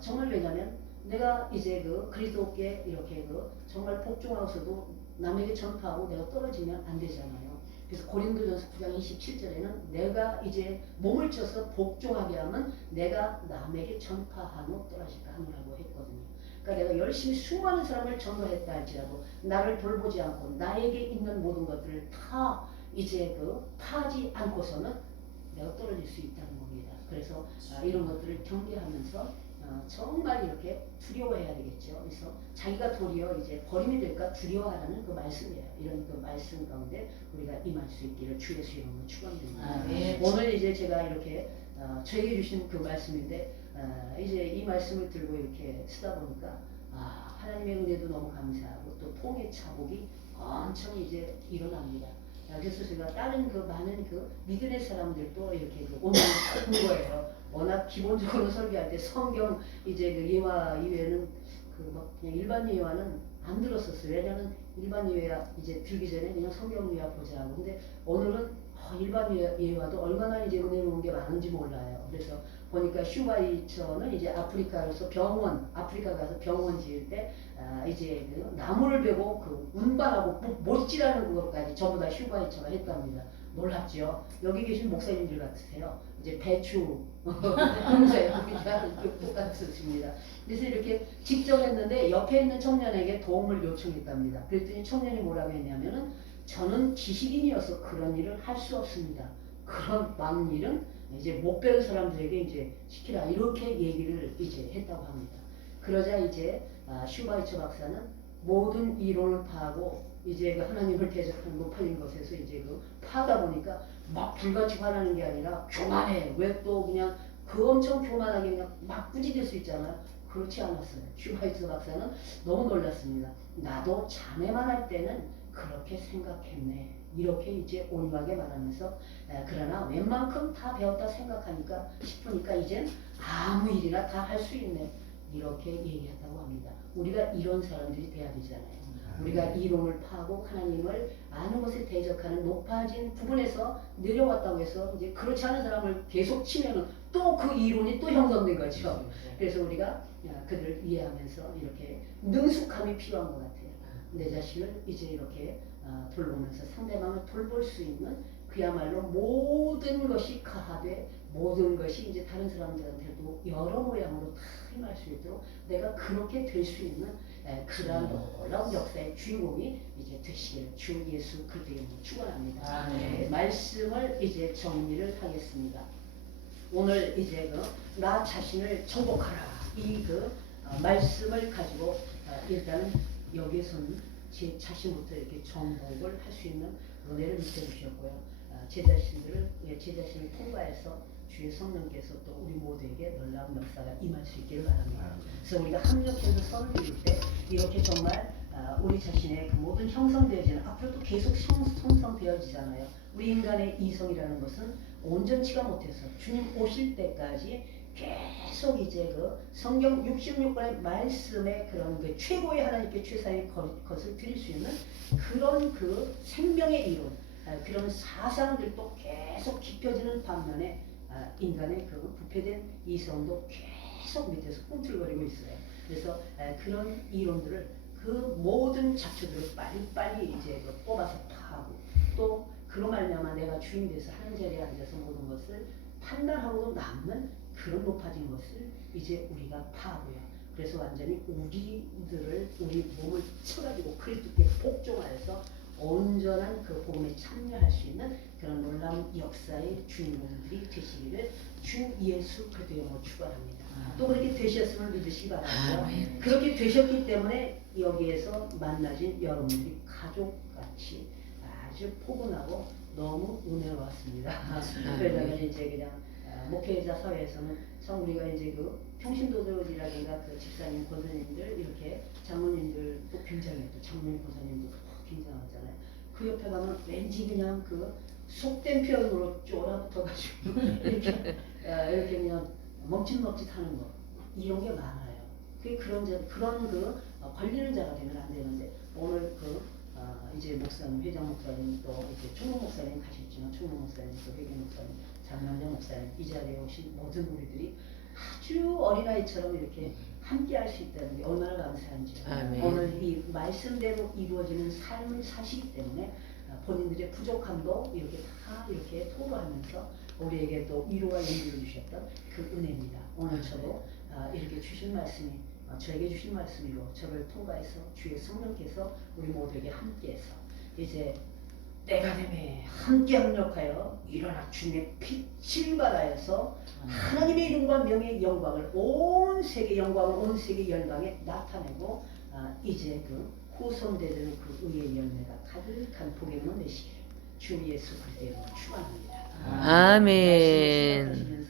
정말 왜냐면 내가 이제 그리스도께 이렇게 정말 복종하고서도 남에게 전파하고 내가 떨어지면 안 되잖아요. 그래서 고린도전서 9장 27절에는 내가 이제 몸을 쪄서 복종하게 하면 내가 남에게 전파하노 떨어질까 하노라고 했거든요. 그러니까 내가 열심히 수많은 사람을 전도했다 할지라도 나를 돌보지 않고 나에게 있는 모든 것들을 다 이제 파지 않고서는 내가 떨어질 수 있다는 겁니다. 그래서 이런 것들을 경계하면서 정말 이렇게 두려워해야 되겠죠. 그래서 자기가 도리어 이제 버림이 될까 두려워하라는 그 말씀이에요. 이런 그 말씀 가운데 우리가 임할 수 있기를 주 예수 이름으로 축원드립니다. 오늘 이제 제가 이렇게 저에게 주신 그 말씀인데 이제 이 말씀을 들고 이렇게 쓰다 보니까 하나님의 은혜도 너무 감사하고 또 통해 차복이 엄청 이제 일어납니다. 그래서 제가 다른 많은 믿음의 사람들도 이렇게 오늘 본 거예요. 워낙 기본적으로 설교할 때 성경 이제 예화 이외에는 막 그냥 일반 예화는 안 들었었어요. 왜냐하면 일반 예화 이제 들기 전에 그냥 성경 예화 보자고. 근데 오늘은 일반 예화도 얼마나 이제 은혜로운 게 많은지 몰라요. 그래서 보니까 슈바이처는 이제 아프리카 가서 병원 지을 때 이제 나무를 베고 운반하고 못지라는 것까지 전부 다 슈바이처가 했답니다. 놀랍죠. 여기 계신 목사님들 같으세요. 이제 배추 농사에 똑같으십니다. 그래서 이렇게 직접 했는데 옆에 있는 청년에게 도움을 요청했답니다. 그랬더니 청년이 뭐라고 했냐면은 저는 지식인이어서 그런 일을 할 수 없습니다. 그런 많은 일은 이제 못 배운 사람들에게 이제 시키라 이렇게 얘기를 이제 했다고 합니다. 그러자 이제 슈바이처 박사는 모든 이론을 파하고 이제 하나님을 대적하는 높아진 것에서 이제 파다 보니까 막 불같이 화나는 게 아니라 교만해. 왜 또 그냥 엄청 교만하게 그냥 막 꾸짖을 수 있잖아요. 그렇지 않았어요. 슈바이처 박사는 너무 놀랐습니다. 나도 자네만 할 때는 그렇게 생각했네. 이렇게 이제 온유하게 말하면서 그러나 웬만큼 다 배웠다 생각하니까 싶으니까 이젠 아무 일이나 다 할 수 있네. 이렇게 얘기한다고 합니다. 우리가 이런 사람들이 돼야 되잖아요. 우리가 이론을 파고 하나님을 아는 것에 대적하는 높아진 부분에서 내려왔다고 해서 이제 그렇지 않은 사람을 계속 치면은 또 그 이론이 또 형성된 거죠. 그래서 우리가 그들을 이해하면서 이렇게 능숙함이 필요한 것 같아요. 내 자신을 이제 이렇게 돌보면서 상대방을 돌볼 수 있는 그야말로 모든 것이 가하되 모든 것이 이제 다른 사람들한테도 여러 모양으로 다 임할 수 있도록 내가 그렇게 될 수 있는 그러한 놀라운 역사의 주인공이 이제 되시기를 주 예수 그리스도 이름으로 축원합니다. 말씀을 이제 정리를 하겠습니다. 오늘 이제 나 자신을 정복하라 이 말씀을 가지고 일단은 여기에서는 제 자신부터 이렇게 정복을 할 수 있는 은혜를 입혀주셨고요. 제 자신을 통과해서 주의 성령께서 또 우리 모두에게 놀라운 역사가 임할 수 있기를 바랍니다. 그래서 우리가 합력해서 선을 이룰 때 이렇게 정말 우리 자신의 그 모든 형성되어지는 앞으로도 계속 형성되어지잖아요. 우리 인간의 이성이라는 것은 온전치가 못해서 주님 오실 때까지 계속 이제 그 성경 66권의 말씀의 그런 그 최고의 하나님께 최상의 것을 드릴 수 있는 그런 그 생명의 이론, 그런 사상들도 계속 깊어지는 반면에 인간의 그 부패된 이성도 계속 밑에서 꿈틀거리고 있어요. 그래서 그런 이론들을 그 모든 잡초들을 빨리빨리 이제 그 뽑아서 파하고 또 그로 말미암아 내가 주인이 돼서 하는 자리에 앉아서 모든 것을 판단하고도 남는 그런 높아진 것을 이제 우리가 파하고요. 그래서 완전히 우리 몸을 쳐가지고 그리스도께 복종하여서 온전한 그 복음에 참여할 수 있는 그런 놀라운 역사의 주인공들이 되시기를 주 예수 그리스도의 이름으로 축원합니다. 또 그렇게 되셨음을 믿으시기 바라고요. 그렇게 되셨기 때문에 여기에서 만나진 여러분들이 가족같이 아주 포근하고 너무 은혜로웠습니다. 그러다가 이제 그냥 목회자 사회에서는 참 우리가 이제 그 평신도들이라든가 그 집사님, 권사님들 이렇게 장로님들도 굉장히 또 장로님, 권사님도 굉장하잖아요. 그 옆에 가면 왠지 그냥 그 속된 표현으로 쫄아붙어가지고 이렇게 그냥 멈칫멈칫하는 거 이런 게 많아요. 그런 그 걸리는 자가 되면 안 되는데 오늘 이제 목사님, 회장 목사님 또 이제 충무 목사님 가셨지만 충무 목사님 또 회장 목사님, 장명정 목사님 이 자리에 오신 모든 우리들이 아주 어린아이처럼 이렇게 함께 할 수 있다는 게 얼마나 감사한지. 오늘 이 말씀대로 이루어지는 삶을 사시기 때문에 본인들의 부족함도 이렇게 다 이렇게 토로하면서 우리에게 또 위로와 용기를 주셨던 그 은혜입니다. 오늘 저도 이렇게 주신 말씀이 저에게 주신 말씀이고 저를 통과해서 주의 성령께서 우리 모두에게 함께해서 이제 때가 되매 함께 합력하여 일어나 주님의 빛을 발하여서 하나님의 이름과 명예의 영광을 온 세계 영광을 온 세계 열방에 나타내고 이제 그 후손되는 그 의의 열매가 가득한 복의 문을 내시기를 주 예수 그리스도의 이름으로 축원합니다. 아멘.